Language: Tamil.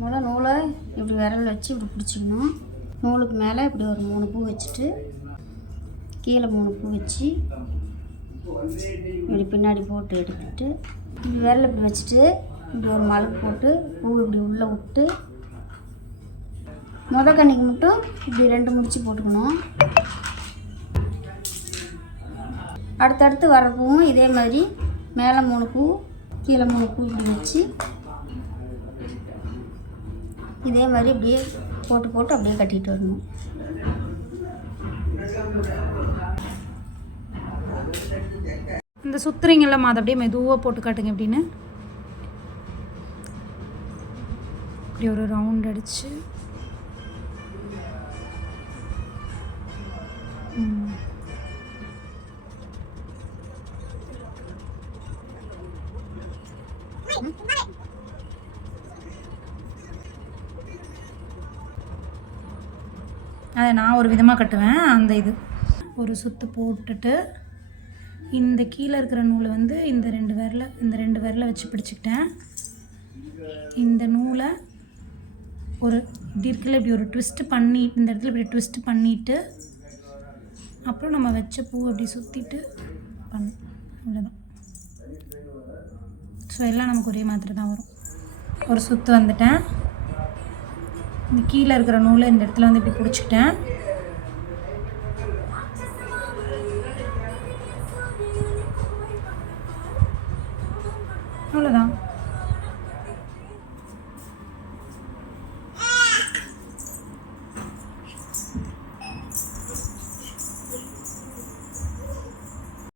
முதல்ல நூலை இப்படி விரல் வச்சு இப்படி பிடிச்சிக்கணும். நூலுக்கு மேலே இப்படி ஒரு மூணு பூ வச்சுட்டு கீழே மூணு பூ வச்சு இப்படி பின்னாடி போட்டு எடுத்துட்டு இப்படி விரல் இப்படி வச்சுட்டு இப்படி ஒரு மலக்கு போட்டு பூ இப்படி உள்ளே விட்டு முத கண்ணிக்கு மட்டும் இப்படி ரெண்டு முடிச்சு போட்டுக்கணும். அடுத்தடுத்து வர பூவும் இதே மாதிரி மேலே மூணு பூ கீழே மூணு பூ இப்படி வச்சு இதே மாதிரி இப்படியே போட்டு போட்டு அப்படியே கட்டிட்டு வரணும். இந்த சுத்துறீங்கல்லம்மா அதை அப்படியே மெதுவாக போட்டு காட்டுங்க அப்படின்னு இப்படி ஒரு ரவுண்ட் அடிச்சு. ம். அதை நான் ஒரு விதமாக கட்டுவேன் அந்த இது. ஒரு சுத்து போட்டுட்டு இந்த கீழே இருக்கிற நூலை வந்து இந்த ரெண்டு விரல இந்த ரெண்டு விரல வச்சு பிடிச்சிக்கிட்டேன். இந்த நூலை ஒரு இப்படி இருக்குல்ல இப்படி ஒரு ட்விஸ்ட்டு பண்ணி இந்த இடத்துல இப்படி ட்விஸ்ட்டு பண்ணிவிட்டு அப்புறம் நம்ம வச்ச பூ அப்படி சுற்றிட்டு பண்ண. அவ்வளோதான் ஸோ எல்லாம் நமக்கு ஒரே மாதிரி தான் வரும். ஒரு சுற்று வந்துட்டேன். இந்த கீழே இருக்கிற நூலை இந்த இடத்துல வந்து இப்படி பிடிச்சிக்கிட்டேன். அவ்வளோதான்